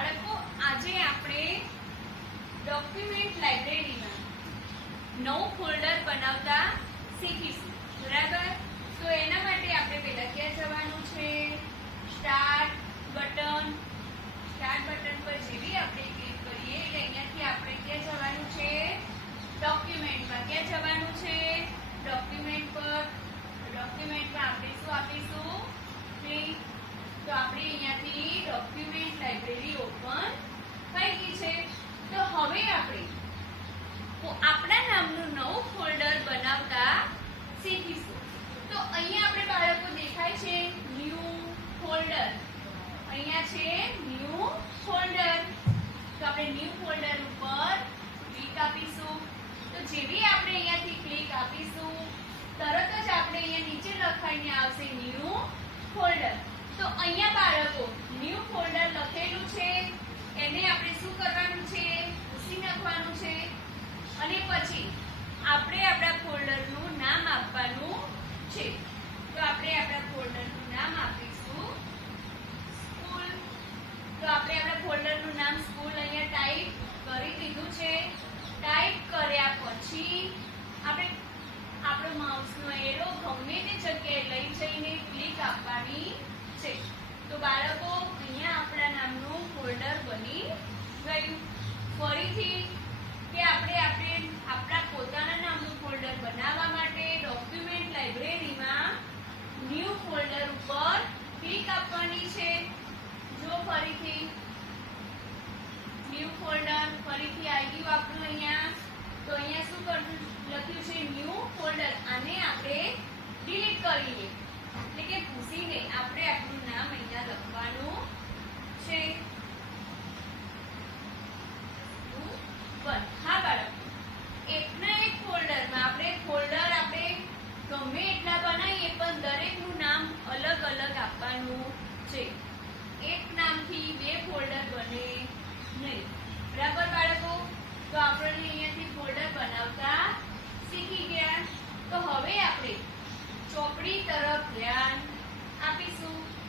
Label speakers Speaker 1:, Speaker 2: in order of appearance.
Speaker 1: બાળકો, આજે આપણે ડોક્યુમેન્ટ લાઇબ્રેરીમાં નવું ફોલ્ડર બનાવતા શીખીશું. બરાબર? તો એના માટે આપણે પહેલા ક્યાં જવાનું છે? સ્ટાર્ટ બટન સ્ટાર્ટ બટન પર જેવી આપણે ક્લિક કરીએ, એટલે અહીંયાથી આપણે ક્યાં જવાનું છે? ડોક્યુમેન્ટમાં ક્યાં જવાનું છે? ડોક્યુમેન્ટ પર ડોક્યુમેન્ટમાં આપણે શું આપીશું Free. તો આપણે અહીંયાથી ડોક્યુમેન્ટ લાઇબ્રેરી ઓપન થઈ ગઈ છે તો હવે આપણે તો આપણા નામનું નવું ફોલ્ડર બનાવતા શીખીશું તો અહીંયા આપણે બાળકો દેખાય છે ન્યૂ ફોલ્ડર અહીંયા છે ન્યૂ ફોલ્ડર તો આપણે ન્યૂ ફોલ્ડર ઉપર ક્લિક આપીશું તો જેવી આપણે અહીંયાથી ક્લિક આપીશું તરત જ આપણે અહીંયા નીચે લખાઈને આવશે ન્યુ ફોલ્ડર તો અહીંયા બાળકો ન્યુ ફોલ્ડર લખેલું છે. એને આપણે શું કરવાનું છે? ભૂસી નાખવાનું છે. અને પછી આપણે આપણા ફોલ્ડરનું નામ આપવાનું છે. તો આપણે આપણા ફોલ્ડરનું નામ આપીશું. સ્કૂલ તો આપણે આપણા ફોલ્ડરનું નામ સ્કૂલ અહીંયા ટાઈપ કરી દીધું છે. ટાઈપ કર્યા બાળકો, અહીંયા આપણા નામનું ફોલ્ડર બની ગયું. ફરીથી કે આપણે આપણે, આપણા પોતાના નામનું ફોલ્ડર બનાવવા માટે ડોક્યુમેન્ટ લાઇબ્રેરીમાં ન્યૂ ફોલ્ડર ઉપર ક્લિક આપવાની છે. જો ફરીથી ન્યૂ ફોલ્ડર ફરીથી આવી ગયું આપણું અહીંયા, તો અહીંયા શું લખ્યું છે? ન્યૂ ફોલ્ડર આને આપણે ડિલીટ કરી લઈએ. એટલે આપણે નામ અલગ અલગ આપવાનું છે. એક નામથી બે ફોલ્ડર બને નહીં. બરાબર, બાળકો? તો આપણે અહીંયાથી ફોલ્ડર બનાવતા શીખી ગયા. તો હવે આપણે ચોપડી તરફ ધ્યાન આપીશું.